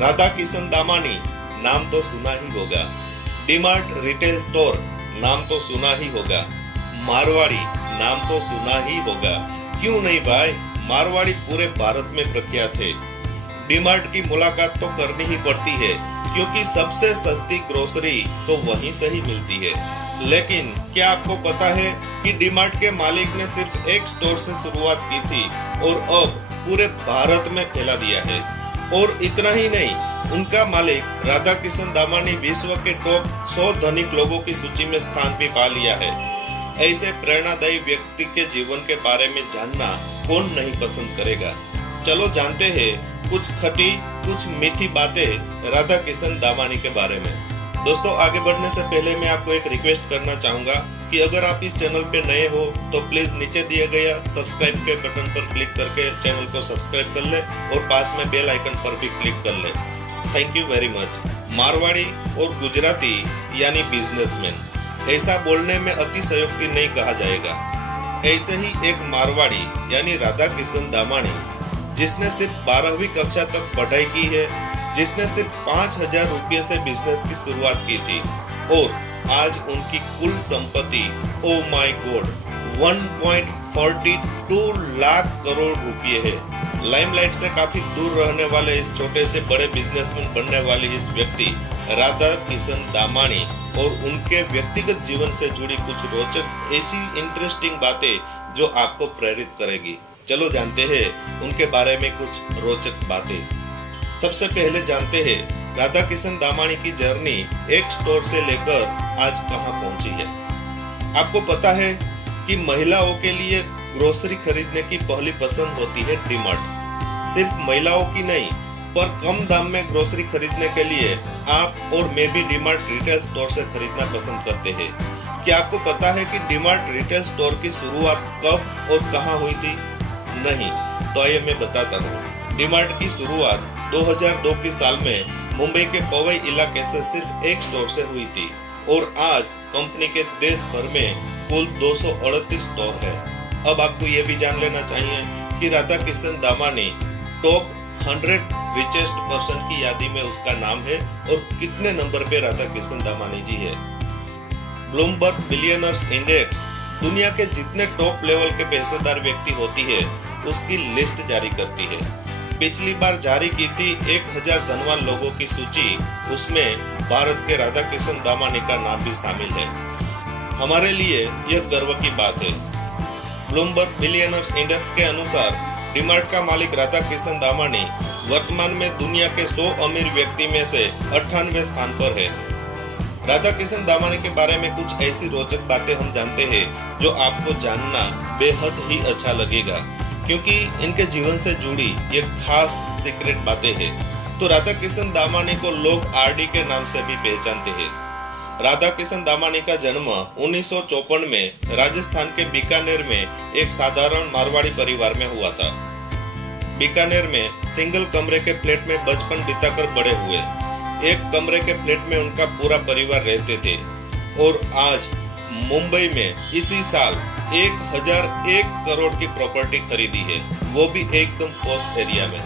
राधा किशन दामानी नाम तो सुना ही होगा, डीमार्ट रिटेल स्टोर नाम तो सुना ही होगा, मारवाड़ी नाम तो सुना ही होगा। क्यों नहीं भाई, मारवाड़ी पूरे भारत में प्रख्यात है। डीमार्ट की मुलाकात तो करनी ही पड़ती है क्योंकि सबसे सस्ती ग्रोसरी तो वहीं से ही मिलती है। लेकिन क्या आपको पता है कि डीमार्ट के मालिक ने सिर्फ एक स्टोर से शुरुआत की थी और अब पूरे भारत में फैला दिया है। और इतना ही नहीं, उनका मालिक राधा किशन दामानी विश्व के टॉप 100 धनिक लोगों की सूची में स्थान भी पा लिया है। ऐसे प्रेरणादायी व्यक्ति के जीवन के बारे में जानना कौन नहीं पसंद करेगा। चलो जानते हैं कुछ खटी कुछ मीठी बातें राधा किशन दामानी के बारे में। दोस्तों, आगे बढ़ने से पहले मैं आपको एक रिक्वेस्ट करना चाहूंगा कि अगर आप इस चैनल पे नए हो तो प्लीज नीचे दिए गए सब्सक्राइब के बटन पर क्लिक करके चैनल को सब्सक्राइब कर ले और पास में बेल आइकन पर भी क्लिक कर ले। Thank you very much. Marwari और गुजराती यानी बिजनेसमैन, ऐसा बोलने में अतिशयोक्ति नहीं कहा जाएगा। ऐसे ही एक मारवाड़ी यानी राधा किशन दामानी, जिसने सिर्फ 12वीं कक्षा तक पढ़ाई की है, जिसने सिर्फ 5,000 रुपये से बिजनेस की शुरुआत की थी और आज उनकी कुल संपत्ति oh my God 1.42 lakh crore रुपये है। लाइमलाइट से काफी दूर रहने वाले इस छोटे से बड़े बिजनेसमैन बनने वाले इस व्यक्ति राधा किशन दामानी और उनके व्यक्तिगत जीवन से जुड़ी कुछ रोचक ऐसी इंटरेस्टिंग बातें जो आपको प्रेरित करेगी। चलो जानते हैं उनके बारे में कुछ रोचक बातें। सबसे पहले जानते हैं राधा किशन दामानी की जर्नी एक स्टोर से लेकर आज कहां पहुंची है। आपको पता है कि महिलाओं के लिए ग्रोसरी खरीदने की पहली पसंद होती है डीमार्ट। सिर्फ महिलाओं की नहीं, पर कम दाम में ग्रोसरी खरीदने के लिए आप और मैं भी डीमार्ट रिटेल स्टोर से खरीदना पसंद करते हैं। क्या आपको पता है कि डीमार्ट रिटेल स्टोर की शुरुआत कब और कहां हुई थी? नहीं, तो आइए मैं बताता हूँ। डीमार्ट की शुरुआत 2002 के साल में मुंबई के पवई इलाके से सिर्फ एक स्टोर से हुई थी और आज कंपनी के देश भर में कुल 238 स्टोर है। अब आपको यह भी जान लेना चाहिए कि Radha Kishan Damani top 100 richest person की यादी में उसका नाम है और कितने नंबर पे राधा किशन दामानी जी है। ब्लूमबर्ग बिलियनर्स इंडेक्स दुनिया के जितने टॉप लेवल के पैसेदार व्यक्ति होती है उसकी लिस्ट जारी करती है। पिछली बार जारी की थी 1000 धनवान लोगों की सूची, उसमें भारत के राधा किशन दामानी का नाम भी शामिल है। हमारे लिए यह गर्व की बात है। ब्लूमबर्ग बिलियनर्स इंडेक्स के अनुसार डीमार्ट का मालिक राधा किशन दामानी वर्तमान में दुनिया के 100 अमीर व्यक्ति में से 98वें स्थान पर है। राधा किशन दामानी के बारे में कुछ ऐसी रोचक बातें हम जानते हैं जो आपको जानना बेहद ही अच्छा लगेगा, क्योंकि इनके जीवन से जुड़ी ये खास सीक्रेट बातें हैं। तो राधा किशन दामानी को लोग आरडी के नाम से भी पहचानते हैं। राधा किशन दामानी का जन्म 1954 में राजस्थान के बीकानेर में एक साधारण मारवाड़ी परिवार में हुआ था। बीकानेर में सिंगल कमरे के फ्लैट में बचपन बिताकर बड़े हुए। एक कमरे के फ्लैट में उनका पूरा परिवार रहते थे और आज मुंबई में इसी साल 1001 करोड़ की प्रॉपर्टी खरीदी है, वो भी एकदम पॉश एरिया में।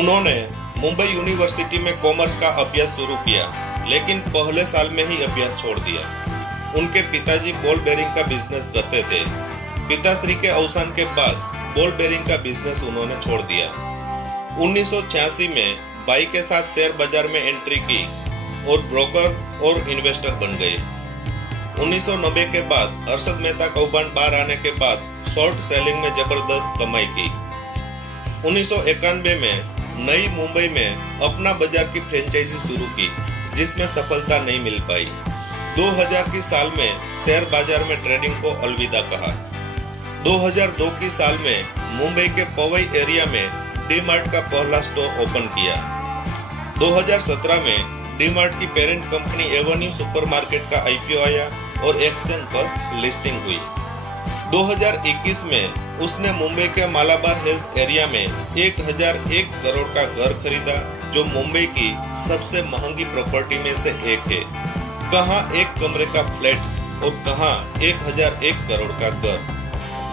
उन्होंने मुंबई यूनिवर्सिटी में कॉमर्स का अभ्यास शुरू किया, लेकिन पहले साल में ही अभ्यास छोड़ दिया। उनके पिताजी बॉल बेरिंग का बिजनेस करते थे। पिताश्री के अवसान के बाद बॉल बेरिंग का बिजनेस उन्होंने छोड़ दिया। 1986 में भाई के साथ शेयर बाजार में एंट्री की और ब्रोकर और इन्वेस्टर बन गए। 1990 के बाद अरशद मेहता कौभांड बाहर आने के बाद शॉर्ट सेलिंग में जबरदस्त कमाई की। 1991 में नई मुंबई में अपना बाजार की फ्रेंचाइजी शुरू की, जिसमें सफलता नहीं मिल पाई। 2000 की साल में शेयर बाजार में ट्रेडिंग को अलविदा कहा। 2002 की साल में मुंबई के पवई एरिया में डीमार्ट का पहला स्टोर ओपन किया। 2017 में डीमार्ट की पेरेंट कंपनी एवेन्यू सुपरमार्केट का आईपीओ आया और एक्सचेंज पर लिस्टिंग हुई। 2021 में उसने मुंबई के मालाबार हिल्स एरिया में 1001 करोड़ का घर खरीदा, जो मुंबई की सबसे महंगी प्रॉपर्टी में से एक है। कहां एक कमरे का फ्लैट और कहां 1001 करोड़ का घर।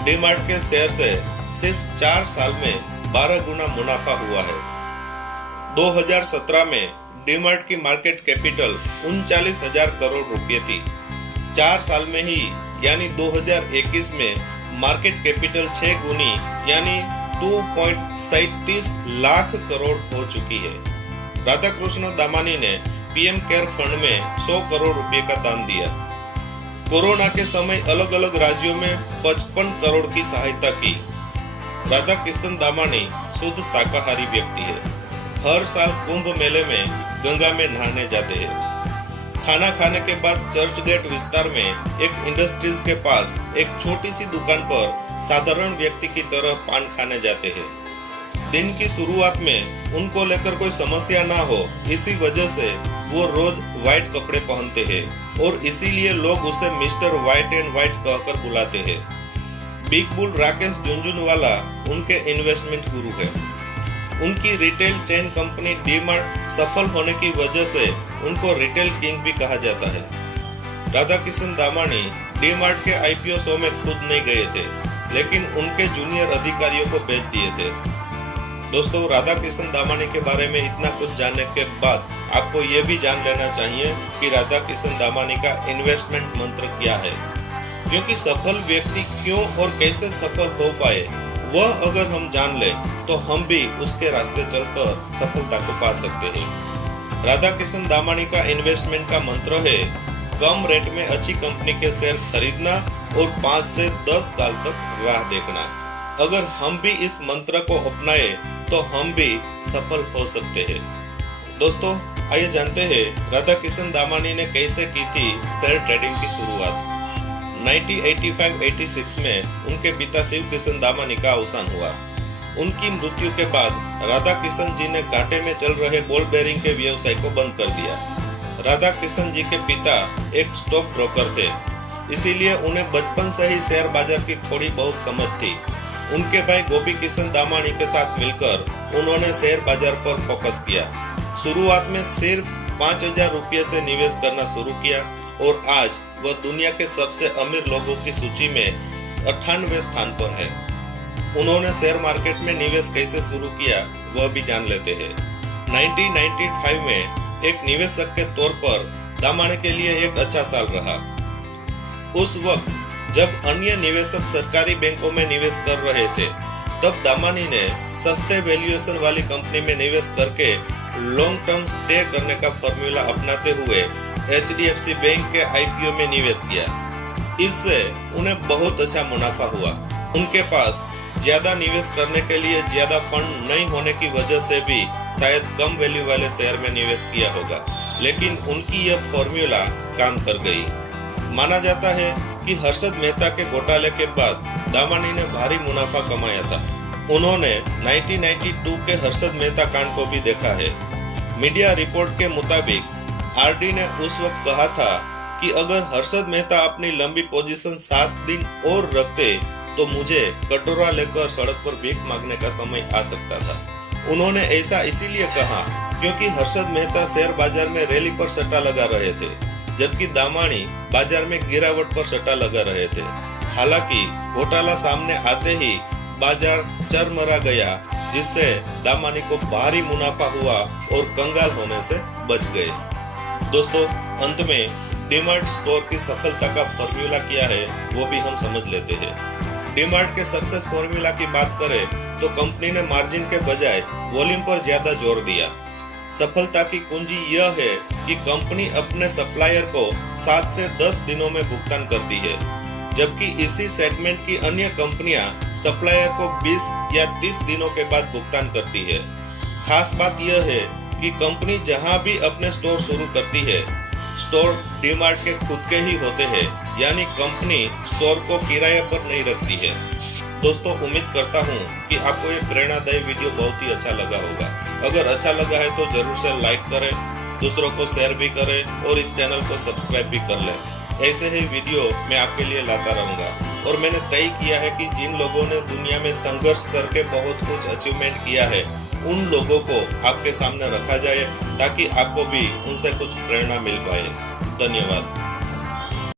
डीमार्ट के शेयर से सिर्फ 4 साल में 12 गुना मुनाफा हुआ है। 2017 में डीमार्ट की मार्केट कैपिटल 39,000 करोड़ रुपए थी। 4 साल में ही यानी 2021 में मार्केट कैपिटल 6 गुनी यानी 2.37 लाख करोड़ हो चुकी है। राधाकृष्ण दामानी ने पीएम केयर फंड में 100 करोड़ रुपए का दान दिया। कोरोना के समय अलग अलग राज्यों में 55 करोड़ की सहायता की। राधाकिशन दामानी शुद्ध शाकाहारी व्यक्ति है। हर साल कुंभ मेले में गंगा में नहाने जाते हैं। खाना खाने के बाद चर्च गेट विस्तार में एक इंडस्ट्रीज के पास एक छोटी सी दुकान पर साधारण व्यक्ति की तरह पान खाने जाते हैं। दिन की शुरुआत में उनको लेकर कोई समस्या ना हो, इसी वजह से वो रोज व्हाइट कपड़े पहनते हैं और इसीलिए लोग उसे मिस्टर व्हाइट एंड व्हाइट कहकर बुलाते हैं। बिग बुल राकेश झुनझुनवाला उनके इन्वेस्टमेंट गुरु है। उनकी रिटेल चेन कंपनी डीमार्ट सफल होने की वजह से उनको रिटेल किंग भी कहा जाता है। राधाकिशन दामानी डीमार्ट के आईपीओ शो में खुद नहीं गए थे, लेकिन उनके जूनियर अधिकारियों को भेज दिए थे। दोस्तों, राधाकिशन दामानी के बारे में इतना कुछ जानने के बाद आपको ये भी जान लेना चाहिए कि राधाकिशन दामानी का इन्वेस्टमेंट मंत्र क्या है, क्योंकि सफल व्यक्ति क्यों और कैसे सफल हो पाए वह अगर हम जान ले तो हम भी उसके रास्ते चलकर सफलता को पा सकते हैं। राधाकिशन दामानी का इन्वेस्टमेंट का मंत्र है कम रेट में अच्छी कंपनी के शेयर खरीदना और 5 से 10 साल तक राह देखना। अगर हम भी इस मंत्र को अपनाए तो हम भी सफल हो सकते हैं। दोस्तों, आइए जानते हैं राधाकिशन दामानी ने कैसे की थी शेयर ट्रेडिंग की शुरुआत। 1985-86 में उनके पिता शिव किशन दामानी का अवसान हुआ। उनकी मृत्यु के बाद राधाकिशन जी ने घाटे में चल रहे बॉल बेयरिंग के व्यवसाय को बंद कर दिया। राधाकिशन जी के पिता एक स्टॉक ब्रोकर थे, इसीलिए उन्हें बचपन से ही शेयर बाजार की थोड़ी बहुत समझ थी। उनके भाई गोपी किशन दामानी के साथ मिलकर उन्होंने शेयर बाजार पर फोकस किया। शुरुआत में सिर्फ 5,000 रुपये से निवेश करना शुरू किया और आज वह दुनिया के सबसे अमीर लोगों की सूची में 98वें स्थान पर है। उन्होंने शेयर मार्केट में निवेश कैसे शुरू किया वह भी जान लेते हैं। 1995 में एक निवेशक के तौर पर दामानी के लिए एक अच्छा साल रहा। उस वक्त जब अन्य निवेशक सरकारी बैंकों में निवेश कर रहे थे, तब दामानी ने सस्ते वैल्यूएशन वाली कंपनी में निवेश करके लॉन्ग टर्म स्टे करने का फॉर्मूला अपनाते हुए HDFC बैंक के आईपीओ में निवेश किया। इससे उन्हें बहुत अच्छा मुनाफा हुआ। उनके पास ज्यादा निवेश करने के लिए ज्यादा फंड नहीं होने की वजह से भी शायद कम वैल्यू वाले शेयर में निवेश किया होगा, लेकिन उनकी यह फॉर्मूला काम कर गई। माना जाता है कि हर्षद मेहता के घोटाले के बाद दामानी ने भारी मुनाफा कमाया था। उन्होंने 1992 के हर्षद मेहता कांड को भी देखा है। मीडिया रिपोर्ट के मुताबिक आरडी ने उस वक्त कहा था कि अगर हर्षद मेहता अपनी लंबी पोजीशन 7 दिन और रखते तो मुझे कटोरा लेकर सड़क पर भीख मांगने का समय आ सकता था। उन्होंने ऐसा इसीलिए कहा क्योंकि हर्षद मेहता शेयर बाजार में रैली पर सट्टा लगा रहे थे, जबकि दामानी बाजार में गिरावट पर सट्टा लगा रहे थे। हालांकि घोटाला सामने आते ही बाजार चरमरा गया, जिससे दामानी को भारी मुनाफा हुआ और कंगाल होने से बच गए। दोस्तों, अंत में डीमार्ट स्टोर की सफलता का फॉर्मूला क्या है वो भी हम समझ लेते हैं। डीमार्ट के सक्सेस फॉर्मूला की बात करें तो कंपनी ने मार्जिन के बजाय वॉल्यूम पर ज्यादा जोर दिया। सफलता की कुंजी यह है कि कंपनी अपने सप्लायर को 7 से 10 दिनों में भुगतान करती है, जबकि इसी सेगमेंट की अन्य कंपनियां सप्लायर को 20 या 30 दिनों के बाद भुगतान करती है। खास बात यह है कि कंपनी जहां भी अपने स्टोर शुरू करती है, स्टोर डीमार्ट के खुद के ही होते हैं, यानी कंपनी स्टोर को किराए पर नहीं रखती है। दोस्तों, उम्मीद करता हूं कि आपको ये प्रेरणादायी वीडियो बहुत ही अच्छा लगा होगा। अगर अच्छा लगा है तो जरूर से लाइक करें, दूसरों को शेयर भी करें और इस चैनल को सब्सक्राइब भी कर लें। ऐसे ही वीडियो मैं आपके लिए लाता रहूंगा और मैंने तय किया है कि जिन लोगों ने दुनिया में संघर्ष करके बहुत कुछ अचीवमेंट किया है, उन लोगों को आपके सामने रखा जाए ताकि आपको भी उनसे कुछ प्रेरणा मिल पाए। धन्यवाद।